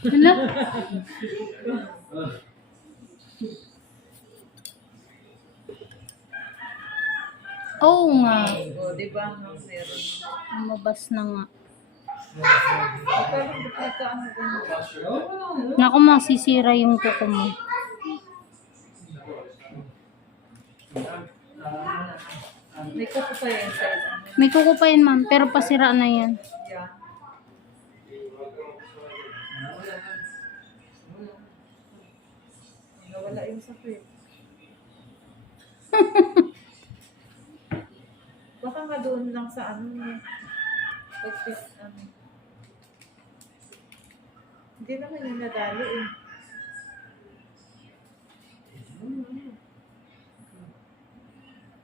Hala? Oo nga. O, di ba? No, meron. Lumabas na nga. Naku, masisira yung kuko mo. May kuko pa yan. May kuko pa yan, ma'am. Pero pasira na yan. Nawala yung sakit. Baka nga doon lang sa ano mo. Pagpis, ano. Hindi naman yung nadali eh.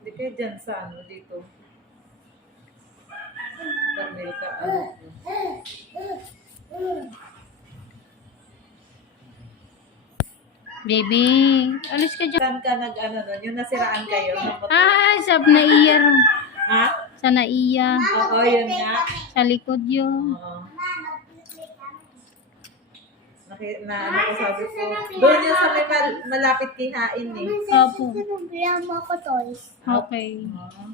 Hindi kayo dyan sa ano dito. Pag ka, ano. Baby, alis ka dyan. Saan ka nag ano nun? Yung nasiraan kayo? Ah, sa naiya. Ha? Sa naiya. Oo, yun nga. Sa likod yun. Oo. Naki, na ano ko sabi ko. Doon yung sa may mal- malapit kihain eh. Opo. Bilang mo ako toys. Okay. Oo.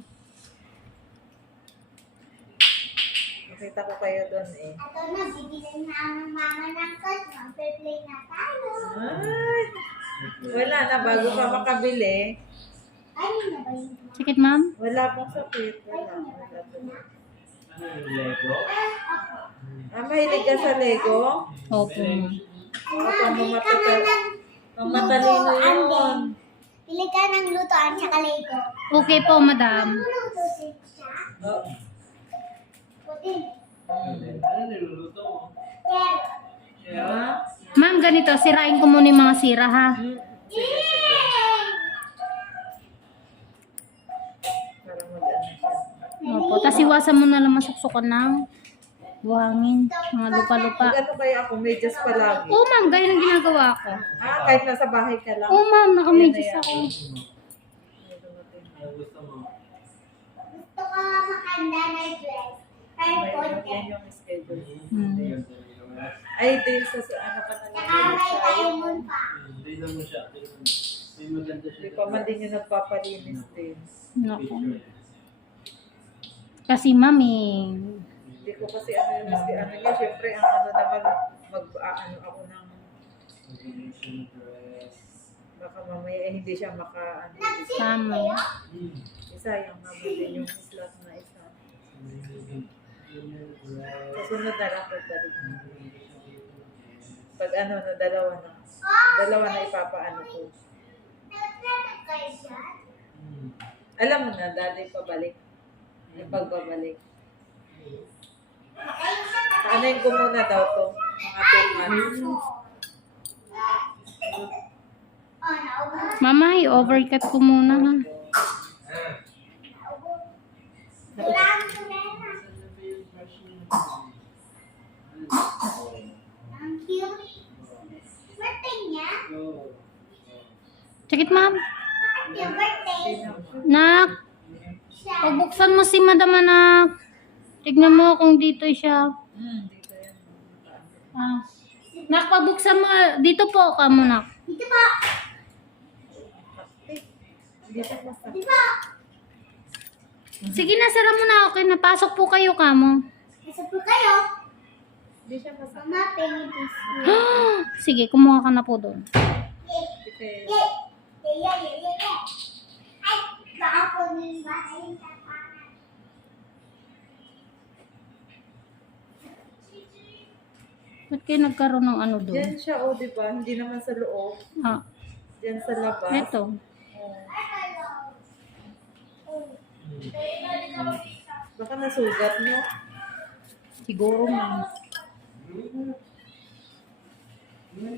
Nakita ko kayo doon eh. Ito na, bibili na ang mama ng card. Mag-play na tayo. Ay, wala na. Bago pa makabili, Ay, na ba yun? Sakit, ma'am? wala pong sakit. Wala. wala po. Ah, mahilig ka sa Lego? Opo, ma'am. Ako mamatal mamatalino yun. Pili ka ng lutoan sa Lego. Okay po, madam. Luto siya. Oh. Ma'am, ganito. Sirain ko muna yung mga sira, ha? Opo. Tapos iwasan mo na lang masuksukan ng buhangin. Mga lupa-lupa. Mag-ano kaya ako? Medyas palagi. Oo, ma'am. Gaya ng ginagawa ko. Ah, kahit nasa bahay ka lang. Oo, ma'am. Nakamedyas ako. gusto ko makanda na dress. Pero May- konti. Yan yung schedule. Hmm. Ay, din sa sa- ano ka na lang. may diamond pa. Hindi naman siya. Hindi maganda siya. Hindi pa man din yung nagpapalinis din. Naku. Kasi, ma'am, eh. Hindi ko kasi ano yung mas ano niya. Siyempre, ang ano naman, mag ah, ano ako ng baka mamaya eh, hindi siya maka ano, Tama. isa yung din yung slot na isa. Sa sunod na lang pagbalik. Pag ano na, dalawa na. Dalawa na ipapaano ko. Alam mo na, dali pabalik. Yung pagbabalik. Kaanayin ko muna daw to. Mga 2 months. Oh, naubos. Mama, i-overcut ko muna, ha? Ang cute. Birthday niya? Sakit, ma'am. Yung birthday? Nak, Siya. pabuksan mo si madam, anak. Tignan mo kung dito siya. Ah. Nak, pabuksan mo. Dito po ka mo, nak. Dito po. Dito po. Sige na, sara mo na. Okay, napasok po kayo, kamo. Nasa po kayo. Hindi siya masakit. Mama, pengi biscuit. Sige, kumuha ka na po doon. Ba't kayo nagkaroon ng ano doon? Diyan siya, oh, di ba? Hindi naman sa loob. Ah, Diyan sa labas. eto. Baka nasugat mo. Siguro, ma'am. Kuha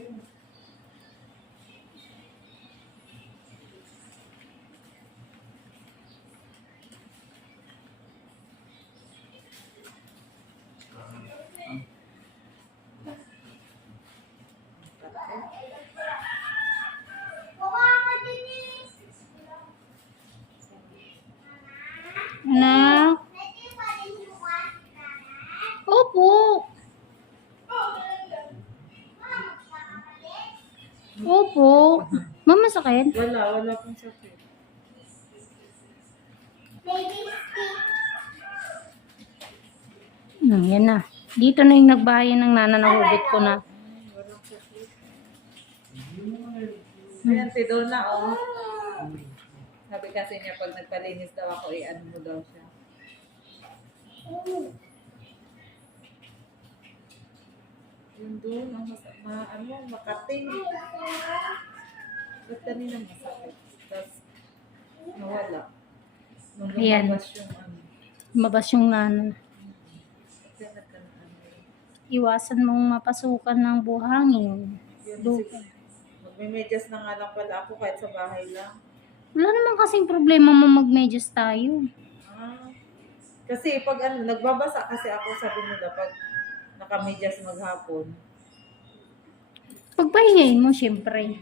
ka din eh. Anak? Pwede pa rin bukas, Nana. Opo. Opo. Masakit? Wala, wala pong sakit. Hmm, yan na. Dito na yung nagbahayan ng nana na hugot ko na. Sakit. Ayan, si Donna, oh. Sabi kasi niya, pag nagpalinis daw ako, eh, ano mo daw siya. Yung doon, ang mas, ma, ano, makating. Ba't kanina masakit? Tapos, nawala. Nung Ayan. lumabas yung ano. Mabas yung. Kasi nagkanaan. Iwasan mong mapasukan ng buhangin. Yun, Do- sige. Magme-medyas na nga lang pala ako kahit sa bahay lang. Wala naman kasing problema mo magmedyas tayo. Ah. Kasi pag ano, nagbabasa kasi ako sabi nila pag nakamedyas maghapon. Pagpahingayin mo, syempre.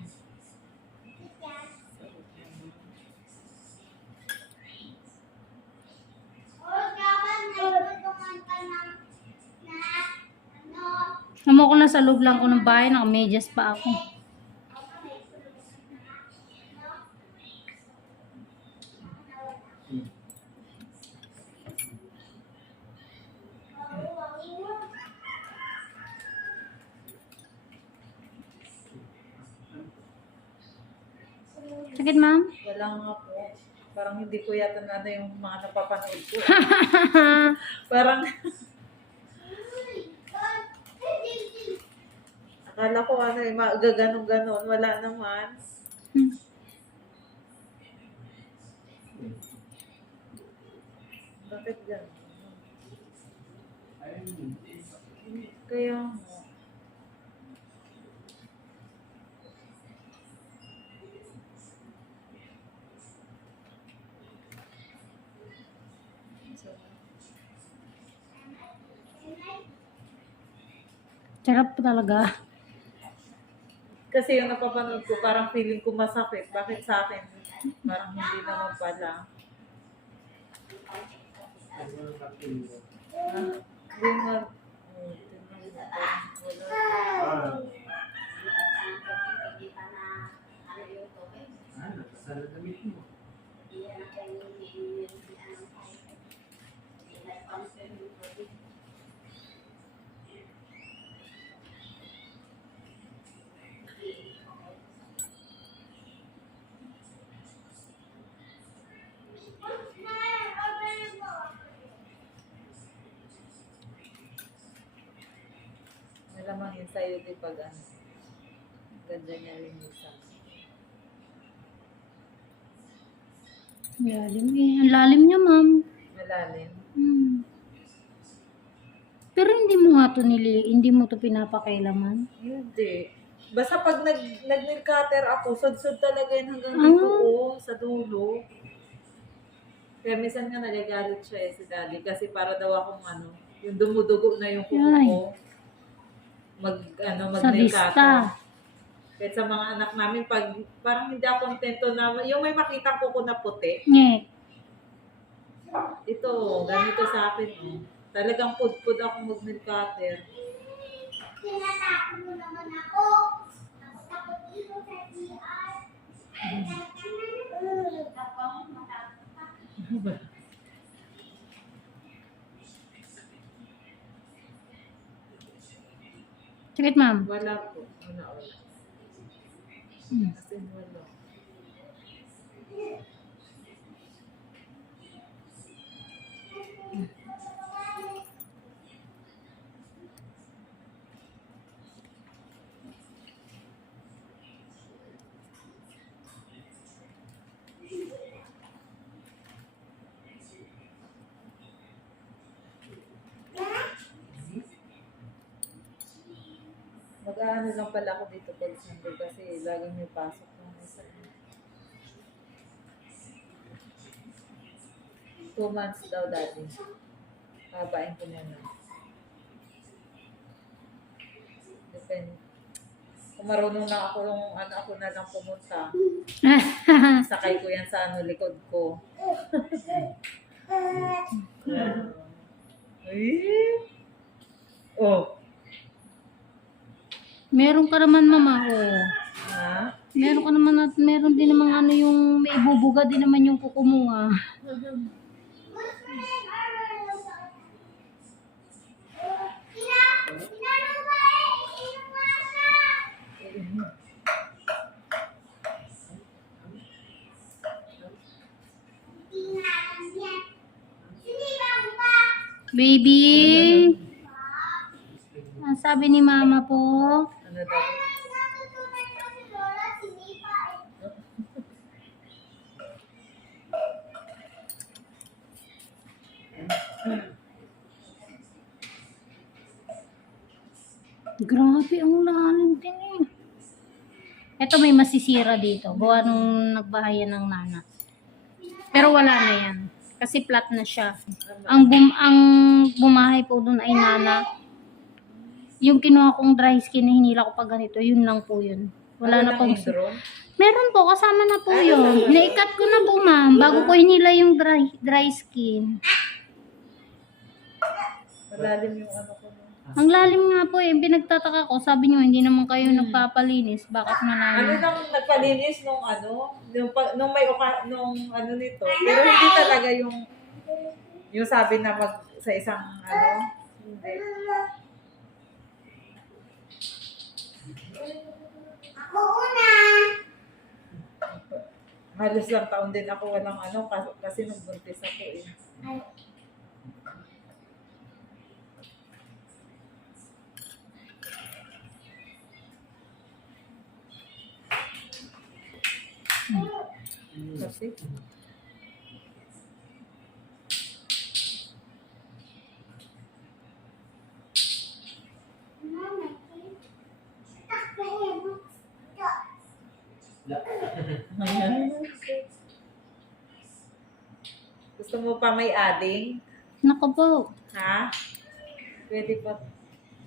O, dapat nagtutulungan ka ng na ano. Amo ko nasa loob lang ko ng bahay, nakamedyas pa ako. Sakit, ma'am? Wala nga po. Parang hindi ko yata na ano yung mga napapanood ko. Parang akala ko ano eh, gaganong-ganon. Wala naman. Bakit gano'n? Kaya. Sarap talaga. Kasi yung napapanood ko, parang feeling ko masakit. Bakit sa akin? Parang hindi naman pala. Ah, Hindi nga. oh, tingnan mo, parang wala. Ah. Ah, nakasala damit mo. Malamang yun sa'yo, di pag ano. Ganda niya rin isa. Lalim eh. Ang lalim niya, ma'am. Malalim. Hmm. Pero hindi mo nga to nili, hindi mo to pinapakailaman. Hindi. Basta pag nag, nag cutter ako, sud-sud talaga yun hanggang dito Ah. ko, sa dulo. Kaya minsan nga nagagalit siya eh si daddy kasi para daw akong ano, yung dumudugo na yung kuko ko. Mag, ano, mag Sa vista. Kahit sa mga anak namin, pag parang hindi ako kontento na, yung may makita ko ko na puti, Nye. ito, ganito sa akin. Eh. Talagang pud-pud ako mag cutter. Tinatapon mo naman ako. Tapos ako dito sa CR. Tapos matapos Sakit, ma'am. Wala po. Wala, wala. Hmm. Mag-aano lang pala ako dito pag Sunday kasi laging may pasok ng isa. Two months daw dati. Babain ko muna. Depende. Kung marunong na ako yung ano ako na lang pumunta. Sakay ko yan sa ano likod ko. Ay! Oh! Meron ka naman, mama. Oh. Ha? Meron ka naman at meron din naman ano yung may bubuga din naman yung kuko mo ah. Baby! Ang sabi ni mama po, Ano daw? grabe ang lalim din eh. Ito may masisira dito. Gawa nung nagbahayan ng nana. Pero wala na yan. Kasi flat na siya. Ang bum ang bumahay po doon ay nana. Yung kinuha kong dry skin na hinila ko pa ganito, yun lang po yun. Wala na pong... Meron po, kasama na po yun. Naikat ko na po ma'am, bago ko hinila yung dry, dry skin. Malalim yung ano ko. Ang lalim nga po eh, pinagtataka ko, sabi niyo hindi naman kayo nagpapalinis, bakit Ano malalim? nang nagpalinis nung ano, nung, nung may uka, nung ano nito. Pero hindi talaga yung yung sabi na mag sa isang ano, hindi. Ako una. Halos lang taon din ako walang ano kasi, kasi nung buntis ako eh. Kasi Gusto mo pa may adding? Nako po. Ha? Pwede pa.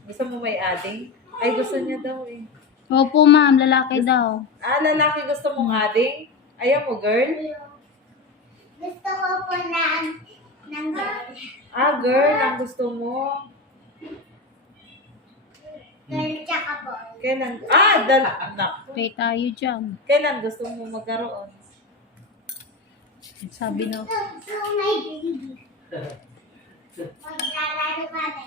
Gusto mo may adding? Ay, gusto niya daw eh. Opo ma'am, lalaki daw. Ah, lalaki gusto mong adding? Ayaw mo, girl? Gusto ko po ng, ng girl. Ah, girl, ang gusto mo. Girl tsaka boy. Kailan? Ah, dal... Naku. Pray tayo dyan. Kailan gusto mo magkaroon? Sabi na,